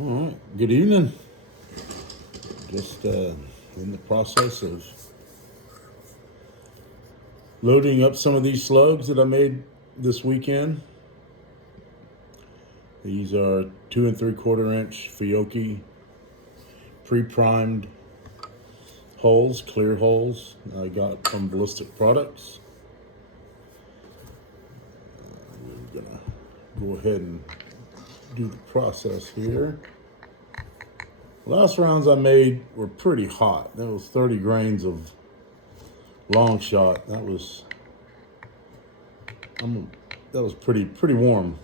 All right, good evening. Just in the process of loading up some of these slugs that I made this weekend. These are 2 3/4 inch Fiocchi pre-primed holes, clear holes I got from Ballistic Products. We're gonna go ahead and do the process here. Last rounds I made were pretty hot. That was 30 grains of long shot. That was pretty warm.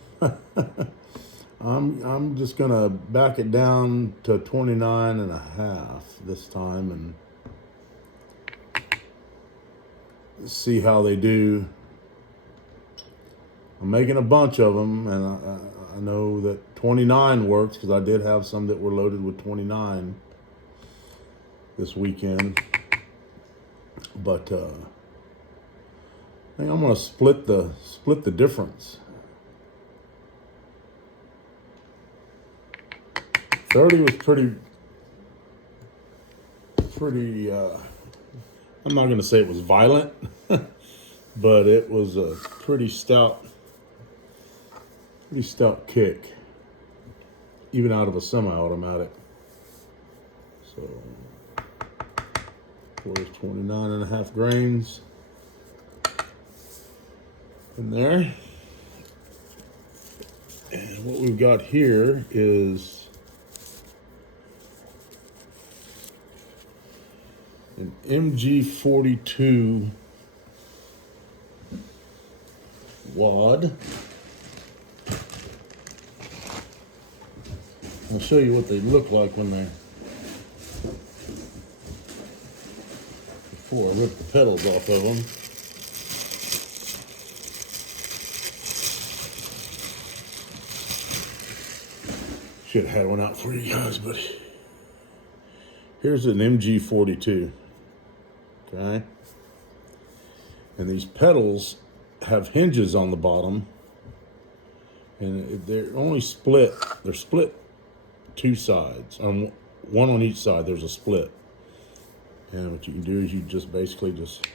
I'm just gonna back it down to 29 and a half this time and see how they do. I'm making a bunch of them, and I know that 29 works because I did have some that were loaded with 29 this weekend. But I think I'm gonna split the difference. 30 was pretty. I'm not gonna say it was violent, but it was a pretty stout kick, even out of a semi-automatic. So there's 29 and a half grains in there. And what we've got here is an MG42 wad. I'll show you what they look like when they're, before I rip the petals off of them. Should have had one out for you guys, but here's an MG42, okay? And these petals have hinges on the bottom, and they're only split. They're split two sides, on one on each side. There's a split, and what you can do is you just basically just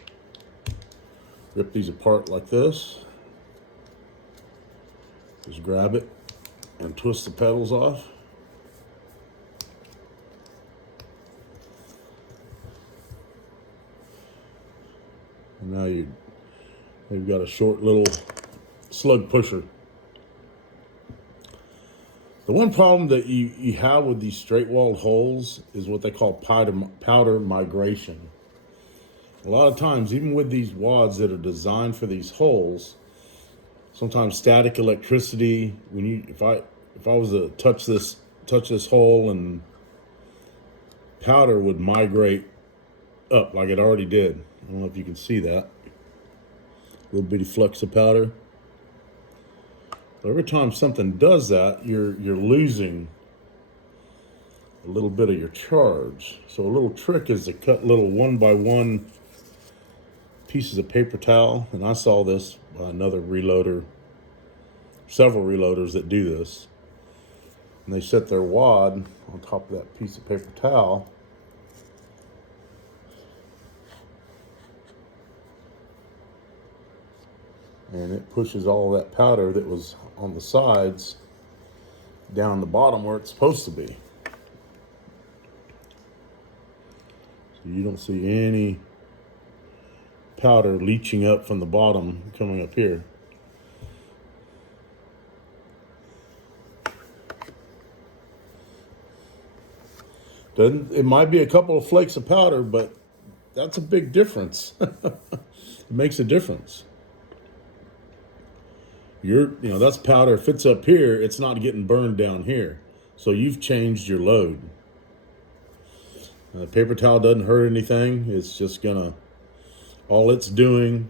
rip these apart like this. Just grab it and twist the petals off. And now they've got a short little slug pusher. The one problem that you have with these straight-walled holes is what they call powder migration. A lot of times, even with these wads that are designed for these holes, sometimes static electricity, if I was to touch this hole, and powder would migrate up like it already did. I don't know if you can see that. Little bitty flecks of powder. But every time something does that, you're losing a little bit of your charge. So a little trick is to cut little 1x1 pieces of paper towel. And I saw this by another reloader, several reloaders that do this. And they set their wad on top of that piece of paper towel. And it pushes all that powder that was on the sides down the bottom where it's supposed to be. So you don't see any powder leaching up from the bottom coming up here. It might be a couple of flakes of powder, but that's a big difference. It makes a difference. That's powder. If it's up here, it's not getting burned down here. So you've changed your load. Paper towel doesn't hurt anything. It's just all it's doing,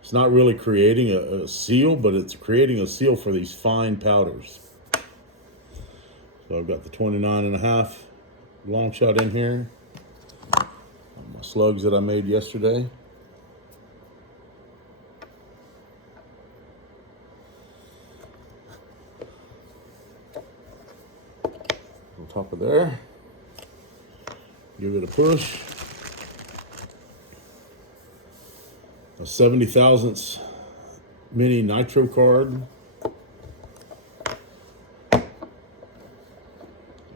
it's not really creating a seal, but it's creating a seal for these fine powders. So I've got the 29 and a half long shot in here. My slugs that I made yesterday. top of there. Give it a push. A 70 thousandths mini nitro card.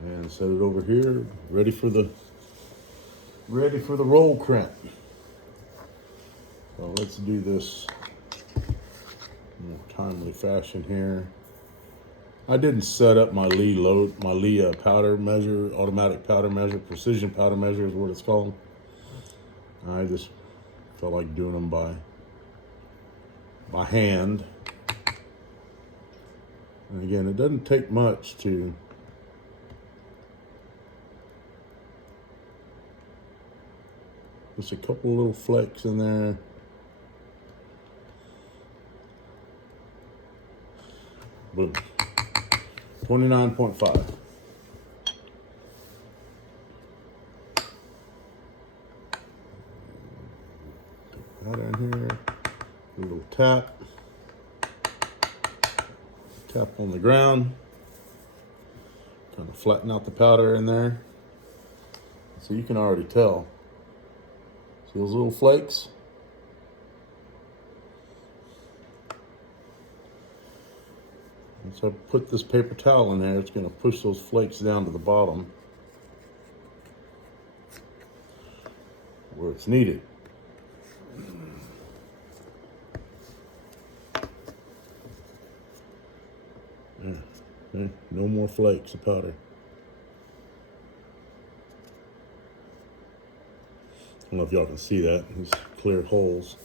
And set it over here, ready for the roll crimp. So let's do this in a more timely fashion here. I didn't set up my Lee powder measure, automatic powder measure, precision powder measure is what it's called. I just felt like doing them by hand. And again, it doesn't take much to just a couple little flecks in there. Boom. 29.5. That in here. A little tap. Tap on the ground. Kind of flatten out the powder in there. So you can already tell. See those little flakes? Once I put this paper towel in there, it's going to push those flakes down to the bottom where it's needed. Yeah. Okay. No more flakes of powder. I don't know if y'all can see that. These clear holes.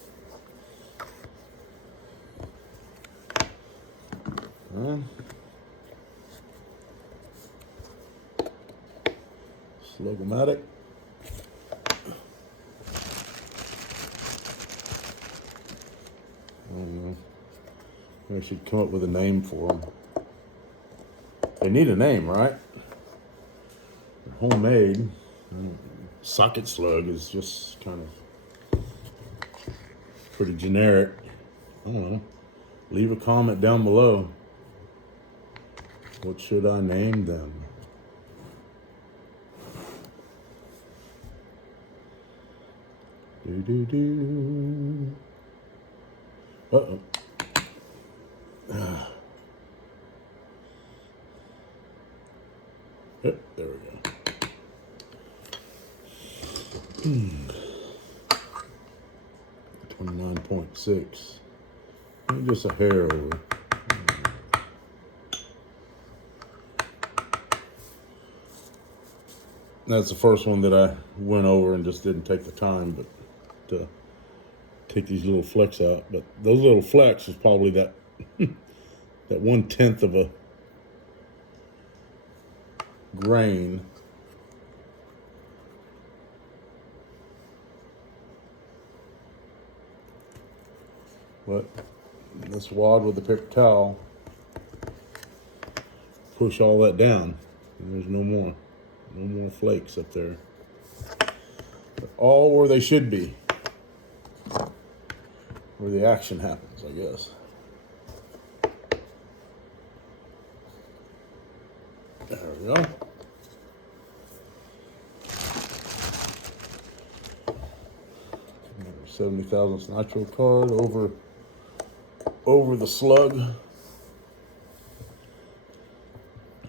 Slug-o-matic. I don't know. I should come up with a name for them. They need a name, right? They're homemade. Socket slug is just kind of pretty generic. I don't know. Leave a comment down below. What should I name them? Do. Uh-oh. Yep, there we go. 29.6. Just a hair over. That's the first one that I went over and just didn't take the time, but to take these little flecks out. But those little flecks is probably that that 1/10 of a grain. But this wad with the paper towel, push all that down, and there's no more flakes up there. They're all where they should be, where the action happens, I guess. There we go. Another 70 thousandths nitro card over the slug,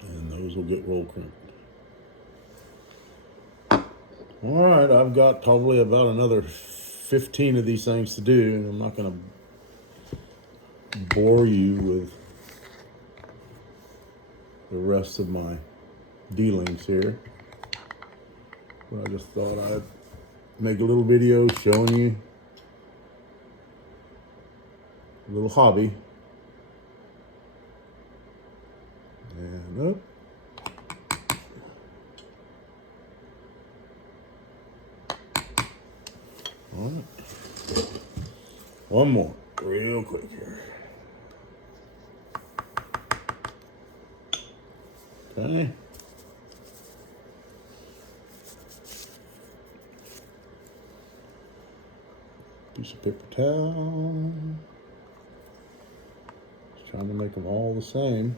and those will get roll crimped. All right, I've got probably about another 15 of these things to do, and I'm not going to bore you with the rest of my dealings here. But I just thought I'd make a little video showing you a little hobby. And up. All right. One more, real quick here. Okay. Piece of paper towel. Just trying to make them all the same.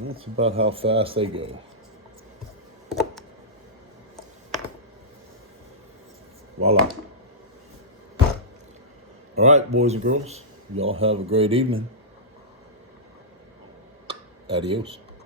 And that's about how fast they go. Voila. All right, boys and girls, y'all have a great evening. Adios.